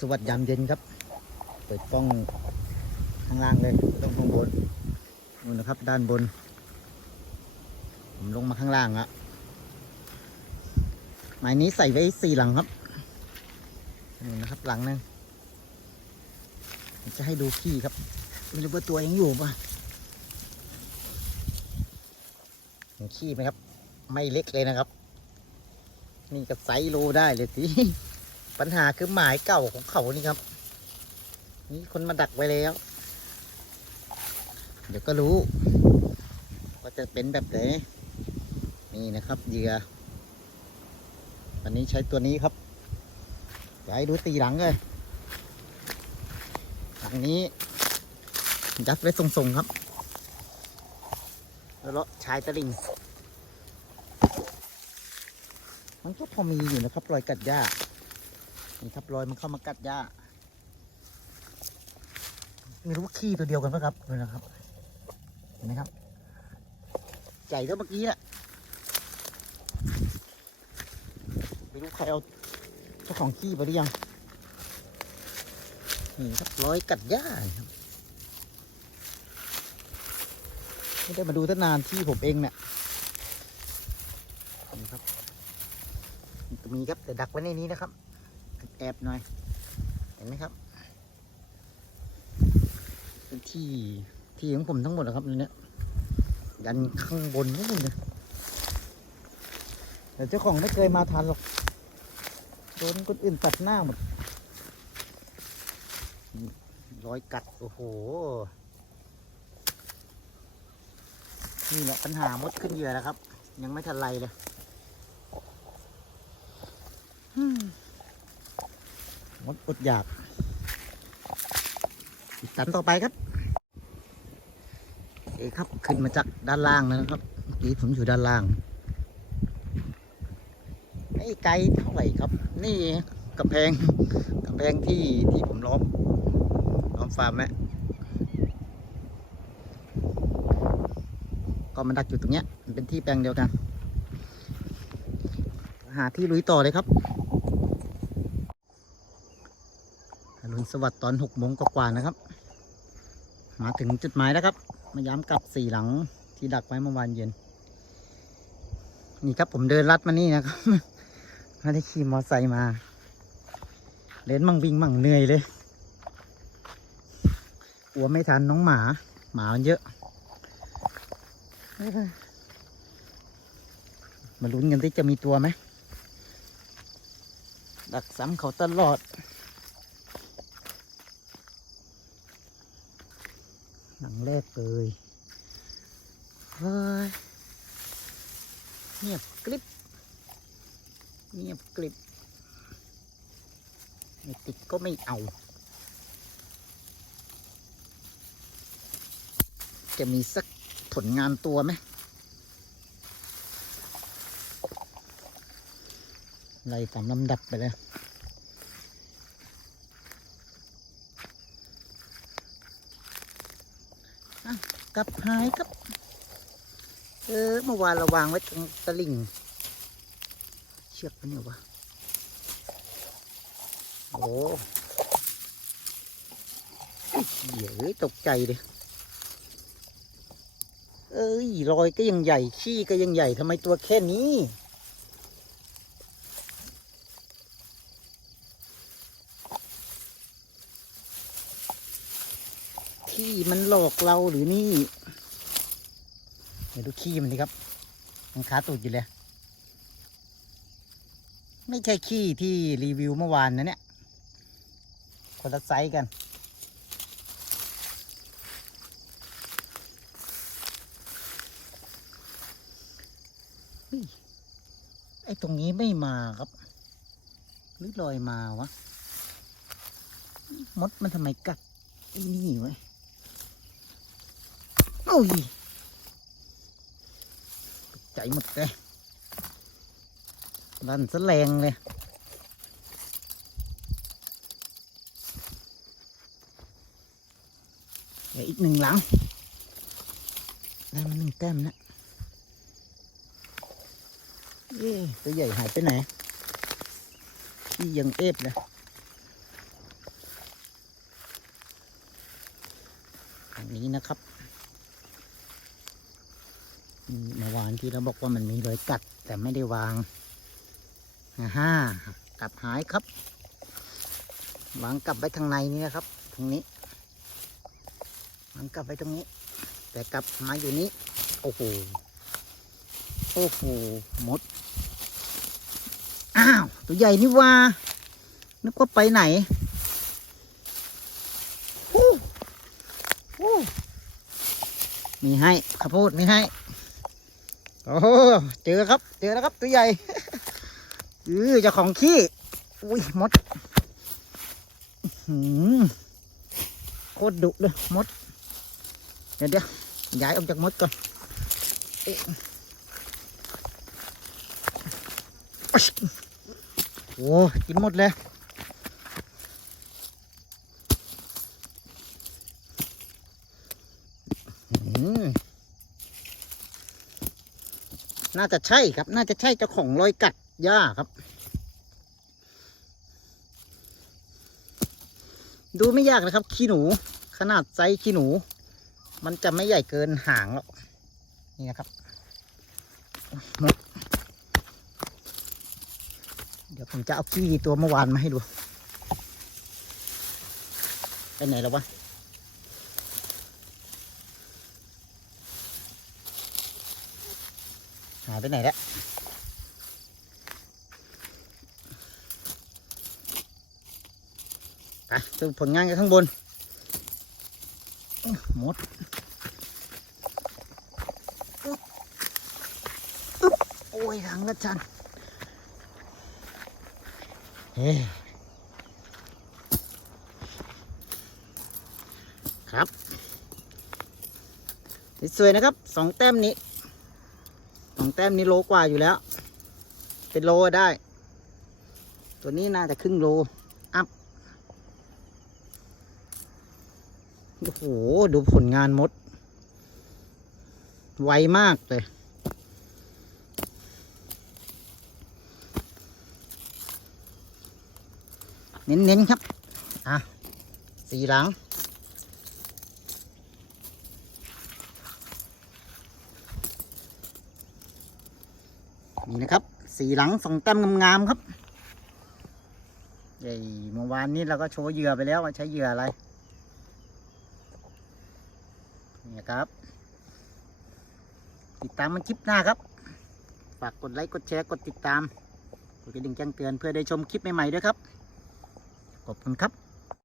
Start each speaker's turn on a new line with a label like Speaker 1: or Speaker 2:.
Speaker 1: สวัสดิ์ยามเย็นครับ เปิดกล้องข้างล่างเลยต้องข้างบนนู่นนะครับ ด้านบน ผมลงมาข้างล่างอะหมายนี้ใส่ไว้สี่หลังครับนี่นะครับหลังนึงจะให้ดูขี้ครับไม่รู้ว่าตัวยังอยู่ปะเห็นขี้ไหมครับ ไม่เล็กเลยนะครับ นี่ก็ไซส์โลได้เลยที ปัญหาคือหมายเก่าของเขานี่ครับ นี่คนมาดักไว้แล้ว เดี๋ยวก็รู้ว่าจะเป็นแบบไหนนี่นะครับเหยื่อวันนี้ใช้ตัวนี้ครับเดี๋ยวให้ดูตีหลังเลยหลังนี้ยัดไว้ทรงๆครับ แล้วเลาะชายตะลิงมันก็พอมีอยู่นะครับรอยกัดหญ้า นี่ครับรอยมันเข้ามากัดหญ้าไม่รู้ว่าขี้ตัวเดียวกันปะครับเลยนะครับ เห็นไหมครับใหญ่เท่าเมื่อกี้แหละไม่รู้ใครเอาเจ้าของขี้ไปหรือยังนี่ครับรอยกัดหญ้าครับไม่ได้มาดูตั้งนานที่ผมเองเนี่ยนี่ครับมีครับแต่ดักไว้ในนี้นะครับ แอบหน่อย เห็นไหมครับ เป็นที่ที่ของผมทั้งหมดนะครับในเนี้ยยันข้างบนนู่นเลยแต่เจ้าของไม่เคยมาทันหรอกโดนคนอื่นตัดหน้าหมดรอยกัด โอ้โห นี่แหละปัญหามดขึ้นเหยื่อแล้วครับ ยังไม่ทันไรเลย มดอดอยากตันต่อไปครับเอ้ครับขึ้นมาจากด้านล่างนะครับเมื่อกี้ผมอยู่ด้านล่างไม่ไกลเท่าไหร่ครับ นี่กำแพงกำแพงที่ที่ผมล้อมล้อมฟาร์มแม่ก็มันดักอยู่ตรงเนี้ยมันเป็นที่แปลงเดียวกัน หาที่ลุยต่อเลยครับ อ รุณสวัสดิ์ตอนหกโมงกว่าๆนะครับ มาถึงจุดหมายแล้วครับ มาย้ำกับสี่หลังที่ดักไว้เมื่อวานเย็น นี่ครับผมเดินลัดมานี่นะครับไม่ได้ขี่มอไซค์มา เล่นมั่งวิ่งมั่งเหนื่อยเลยกลัวไม่ทันน้องหมา หมามันเยอะ มาลุ้นกันที่จะมีตัวไหม ดักซ้ำเขาตลอด หลัง แรกเลยเฮ้ยเงียบกริบเงียบกริบไม่ติดก็ไม่เอา จะมีสักผลงานตัวไหมไล่ตามลำดับไปเลย กับหายครับ เออเมื่อวานเราวางไว้ตรงตะลิ่ง เชือกมันเนี่ยวะโอ้เดี๋ยวเอ้ยตกใจเลยเอ้ยรอยก็ยังใหญ่ขี้ก็ยังใหญ่ทำไมตัวแค่นี้ ขี้มันหลอกเราหรือนี่เดี๋ยวดูขี้มันดิครับ มันขาตูดอยู่เลย ไม่ใช่ขี้ที่รีวิวเมื่อวานนะเนี่ย คนละไซส์กัน ไอ้ตรงนี้ไม่มาครับ หรือลอยมาวะ มดมันทำไมกัดไอ้นี่วะ โอ้ยใจหมดเลยรันสแลงเลยเดี๋ยวอีกหนึ่งหลังได้มาหนึ่งแก้มแล้วเอ๊ตัวใหญ่หายไปไหนที่ยังเอฟเลยนี้นะครับ เมื่อวานที่เราบอกว่ามันมีรอยกัด แต่ไม่ได้วางอ่าฮ่ากลับหายครับ วางกลับไว้ทางในนี่นะครับ ตรงนี้ วางกลับไว้ตรงนี้ แต่กลับมาอยู่นี้ โอ้โห โอ้โห มด อ้าว ตัวใหญ่นี่ว่า นึกว่าไปไหนมีให้ข้าวโพดมีให้ โอ้โเจอครับ เจอแล้วครับตัวใหญ่อือเจ้าของขี้อุ้ยมดหือโคตรดุเลยมด เดี๋ยวเดี๋ยวย้ายออกจากมดก่อนเอ๊ะอ๊ะโอ้กินหมดเลย อืม น่าจะใช่ครับ น่าจะใช่เจ้าของรอยกัดหญ้าครับ ดูไม่ยากนะครับ ขี้หนู ขนาดไซส์ขี้หนู มันจะไม่ใหญ่เกินหางหรอกนี่นะครับเดี๋ยวผมจะเอาขี้ตัวเมื่อวานมาให้ดู ไปไหนแล้ววะายไปไหนแล้วไปดูผลงานกันข้างบนหมดอึ๊บอึ๊บโอ้ยทางละจันเฮ้ครับสวยนะครับสองแต้มนี้ สองแต้มนี้โลกว่าอยู่แล้ว เป็นโลได้ ตัวนี้น่าจะครึ่งโล อัพ โอ้โห ดูผลงานมด ไวมากเลย เน้นๆครับ อะ สีหลัง นี่นะครับ สีหลังสองแต้มงามๆครับเย้เมื่อวานนี้เราก็โชว์เหยื่อไปแล้วว่าใช้เหยื่ออะไรนี่ครับ ติดตามมันคลิปหน้าครับ ฝากกดไลค์กดแชร์กดติดตามกดกระดิ่งแจ้งเตือนเพื่อได้ชมคลิปใหม่ๆด้วยครับ ขอบคุณครับ